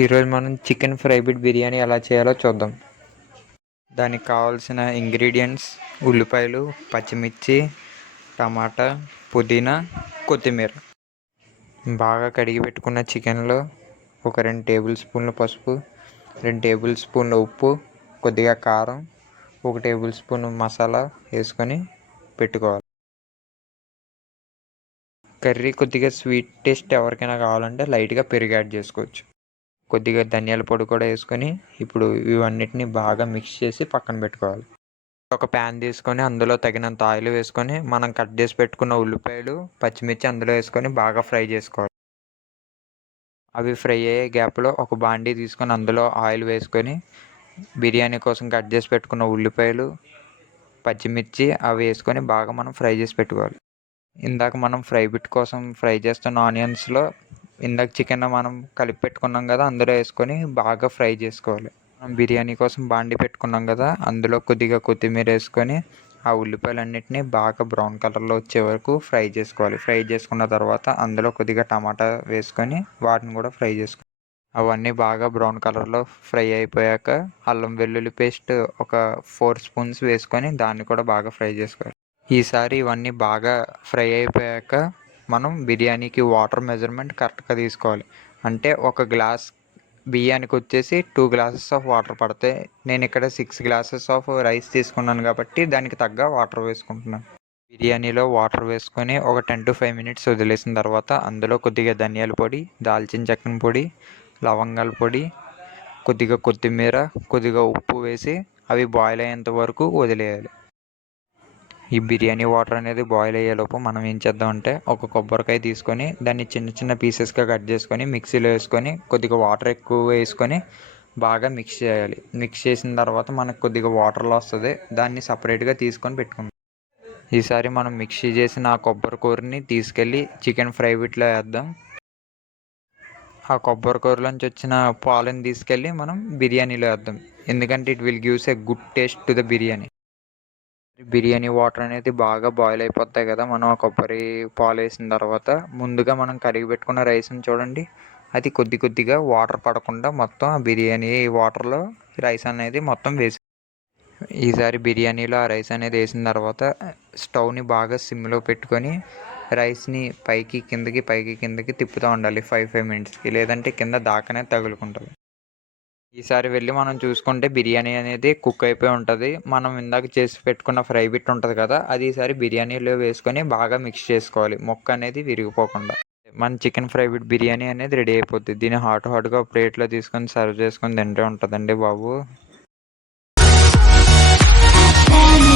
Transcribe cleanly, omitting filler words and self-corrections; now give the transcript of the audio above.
ఈరోజు మనం chicken fry bit biryani ఎలా చేయాలో చూద్దాం. దానికి కావాల్సిన ఇంగ్రీడియంట్స్: ఉల్లిపాయలు, పచ్చిమిర్చి, టమాటా, పుదీనా, కొత్తిమీర. బాగా కడిగి పెట్టుకున్న చికెన్లో ఒక 2 టేబుల్ స్పూన్ల పసుపు, 2 టేబుల్ స్పూన్ల ఉప్పు, కొద్దిగా కారం, 1 టేబుల్ స్పూన్ మసాలా వేసుకొని పెట్టుకోవాలి. కర్రీ కొద్దిగా స్వీట్ టేస్ట్ ఎవరికైనా కావాలంటే లైట్గా పెరుగు యాడ్ చేసుకోవచ్చు. కొద్దిగా ధనియాల పొడి కూడా వేసుకొని ఇప్పుడు ఇవన్నిటిని బాగా మిక్స్ చేసి పక్కన పెట్టుకోవాలి. ఒక ప్యాన్ తీసుకొని అందులో తగినంత ఆయిల్ వేసుకొని మనం కట్ చేసి పెట్టుకున్న ఉల్లిపాయలు, పచ్చిమిర్చి అందులో వేసుకొని బాగా ఫ్రై చేసుకోవాలి. అవి ఫ్రై అయ్యే గ్యాప్లో ఒక బాండీ తీసుకొని అందులో ఆయిల్ వేసుకొని బిర్యానీ కోసం కట్ చేసి పెట్టుకున్న ఉల్లిపాయలు, పచ్చిమిర్చి అవి వేసుకొని బాగా మనం ఫ్రై చేసి పెట్టుకోవాలి. ఇందాక మనం ఫ్రై బిట్ కోసం ఫ్రై చేస్తున్న ఆనియన్స్లో ఇందాక చికెన్ మనం కలిపి పెట్టుకున్నాం కదా, అందులో వేసుకొని బాగా ఫ్రై చేసుకోవాలి. మనం బిర్యానీ కోసం బాండీ పెట్టుకున్నాం కదా, అందులో కొద్దిగా కొత్తిమీర వేసుకొని ఆ ఉల్లిపాయలన్నిటిని బాగా బ్రౌన్ కలర్లో వచ్చే వరకు ఫ్రై చేసుకోవాలి. ఫ్రై చేసుకున్న తర్వాత అందులో కొద్దిగా టమాటా వేసుకొని వాటిని కూడా ఫ్రై చేసుకోవాలి. అవన్నీ బాగా బ్రౌన్ కలర్లో ఫ్రై అయిపోయాక అల్లం వెల్లుల్లి పేస్ట్ ఒక 4 స్పూన్స్ వేసుకొని దాన్ని కూడా బాగా ఫ్రై చేసుకోవాలి. ఈసారి ఇవన్నీ బాగా ఫ్రై అయిపోయాక మనం బిర్యానీకి వాటర్ మెజర్మెంట్ కరెక్ట్గా తీసుకోవాలి. అంటే ఒక గ్లాస్ బియ్యానికి వచ్చేసి 2 గ్లాసెస్ ఆఫ్ వాటర్ పడతాయి. నేను ఇక్కడ 6 గ్లాసెస్ ఆఫ్ రైస్ తీసుకున్నాను కాబట్టి దానికి తగ్గ వాటర్ వేసుకుంటున్నాను. బిర్యానీలో వాటర్ వేసుకొని ఒక 10 to 5 మినిట్స్ వదిలేసిన తర్వాత అందులో కొద్దిగా ధనియాల పొడి, దాల్చిన చెక్క పొడి, లవంగాల పొడి, కొద్దిగా కొత్తిమీర, కొద్దిగా ఉప్పు వేసి అవి బాయిల్ అయ్యేంత వరకు వదిలేయాలి. ఈ బిర్యానీ వాటర్ అనేది బాయిల్ అయ్యేలోపు మనం ఏం చేద్దామంటే ఒక కొబ్బరికాయ తీసుకొని దాన్ని చిన్న చిన్న పీసెస్గా కట్ చేసుకొని మిక్సీలో వేసుకొని కొద్దిగా వాటర్ ఎక్కువ వేసుకొని బాగా మిక్స్ చేయాలి. మిక్స్ చేసిన తర్వాత మనకు కొద్దిగా వాటర్లో వస్తుంది, దాన్ని సపరేట్గా తీసుకొని పెట్టుకుందాం. ఈసారి మనం మిక్సీ చేసిన ఆ కొబ్బరి కూరని తీసుకెళ్ళి చికెన్ ఫ్రై బిట్లో వేద్దాం. ఆ కొబ్బరి కూరలోంచి వచ్చిన పాలను తీసుకెళ్ళి మనం బిర్యానీలో వేద్దాం, ఎందుకంటే it will gives a good taste to the biryani. Biryani water అనేది బాగా బాయిల్ అయిపోతాయి కదా, మనం ఆ కొబ్బరి పాలు వేసిన తర్వాత ముందుగా మనం కడిగి పెట్టుకున్న రైస్ని చూడండి, అది కొద్ది కొద్దిగా వాటర్ పడకుండా మొత్తం ఆ బిర్యానీ వాటర్లో రైస్ అనేది మొత్తం వేసి ఈసారి బిర్యానీలో ఆ రైస్ అనేది వేసిన తర్వాత స్టవ్ని బాగా సిమ్లో పెట్టుకొని రైస్ని పైకి కిందకి తిప్పుతూ ఉండాలి 5 మినిట్స్కి, లేదంటే కింద దాకానే తగులుకుంటుంది. ఈసారి వెళ్ళి మనం చూసుకుంటే బిర్యానీ అనేది కుక్ అయిపోయి ఉంటుంది. మనం ఇందాక చేసి పెట్టుకున్న ఫ్రై బిట్ ఉంటుంది కదా, అది ఈసారి బిర్యానీలో వేసుకొని బాగా మిక్స్ చేసుకోవాలి, ముక్క అనేది విరిగిపోకుండా. మన చికెన్ ఫ్రై బిట్ బిర్యానీ అనేది రెడీ అయిపోతుంది. దీన్ని హాట్గా ప్లేట్లో తీసుకొని సర్వ్ చేసుకొని తింటే ఉంటుందండి బాబు.